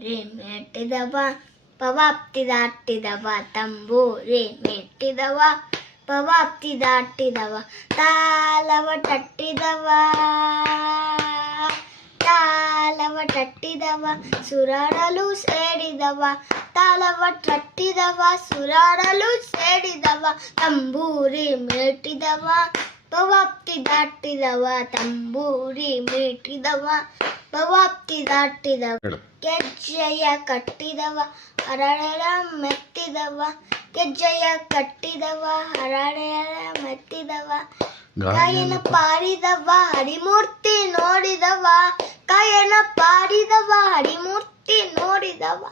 ರೇ ಮೆಟ್ಟಿದವ ಪವಾಪ್ತಿ ದಾಟಿದವ ತಂಬೂರಿ ಮೆಟ್ಟಿದವ ಪವಾಪ್ತಿ ದಾಟಿದವ ತಾಲವ ತಟ್ಟಿದವ ಸುರಾಡಲು ಸೇರಿದವ ತಾಲವ ತಟ್ಟಿದವ ಸುರಾಡಲು ಸೇರಿದವ ತಂಬೂರಿ ಮೆಟ್ಟಿದವ ಪವಾಪ್ತಿ ದಾಟಿದವ ತಂಬೂರಿ ಮೆಟ್ಟಿದವ ಪವಾಪ್ತಿ ದಾಟಿದವ ಗೆಜ್ಜೆಯ ಕಟ್ಟಿದವ ಹರಳೆಯ ಮೆತ್ತಿದವ ಗೆಜ್ಜೆಯ ಕಟ್ಟಿದವ ಹರಳೆಯ ಮೆತ್ತಿದವ ಕಾಯನ ಪಾರಿದವ ಹರಿಮೂರ್ತಿ ನೋಡಿದವ ಕಾಯನ ಪಾರಿದವ ಹರಿಮೂರ್ತಿ ನೋಡಿದವ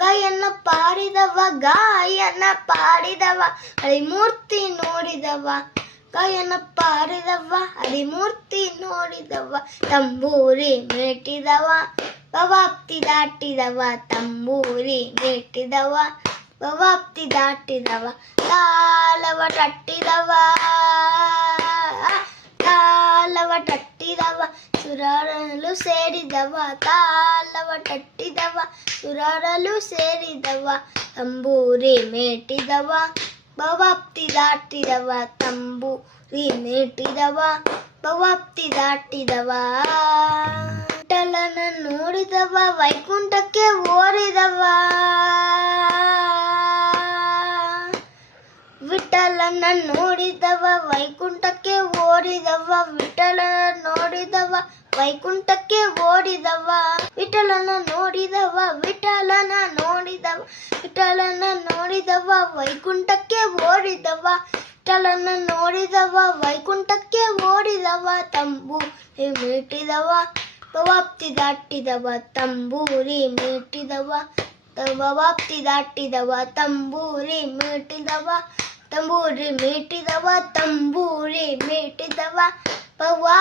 ಗಾಯನ ಪಾರಿದವ ಗಾಯನ ಪಾರಿದವ ಹರಿಮೂರ್ತಿ ನೋಡಿದವ ಗಾಯನ ಪಾರಿದವ ಹರಿಮೂರ್ತಿ ನೋಡಿದವ ತಂಬೂರಿ ಮೆಟ್ಟಿದವ ಪವಾಪ್ತಿ ದಾಟಿದವ ತಂಬೂರಿ ಮೆಟ್ಟಿದವ ಪವಾಪ್ತಿ ದಾಟಿದವ ತಾಲವ ತಟ್ಟಿದವ ಸುರಾಡಲು ಸೇರಿದವ ತಾಲವ ತಟ್ಟಿದವ ಸುರಾಡಲು ಸೇರಿದವ ತಂಬೂರಿ ಮೇಟಿದವ ಪವಾಪ್ತಿ ದಾಟಿದವ ತಂಬೂರಿ ಮೇಟಿದವ ಪವಾಪ್ತಿ ದಾಟಿದವ ವಿಠಲನ ನೋಡಿದವ ವೈಕುಂಠಕ್ಕೆ ಓಡಿದವ ವಿಠಲನ ನೋಡಿದವ ವೈಕುಂಠಕ್ಕೆ ಓಡಿದವ ವಿಠಲನ ನೋಡಿದವ ವೈಕುಂಠಕ್ಕೆ ಓಡಿದವ ವಿಠಲನ ನೋಡಿದವ ವಿಠಲನ ನೋಡಿದವ ವಿಠಲನ ನೋಡಿದವ ವೈಕುಂಠಕ್ಕೆ ಓಡಿದವ ವಿಠಲನ ನೋಡಿದವ ವೈಕುಂಠಕ್ಕೆ ಓಡಿದವ ತಂಬೂರಿ ಮೀಟಿದವ ಪವಾಪ್ತಿ ದಾಟಿದವ ತಂಬೂರಿ ಮೀಟಿದವ ಪವಾಪ್ತಿ ದಾಟಿದವ ತಂಬೂರಿ ಮೀಟಿದವ ತಂಬೂರಿ ಮೀಟಿದವ ತಂಬೂರಿ ಮೀಟಿದವ ಪವಾ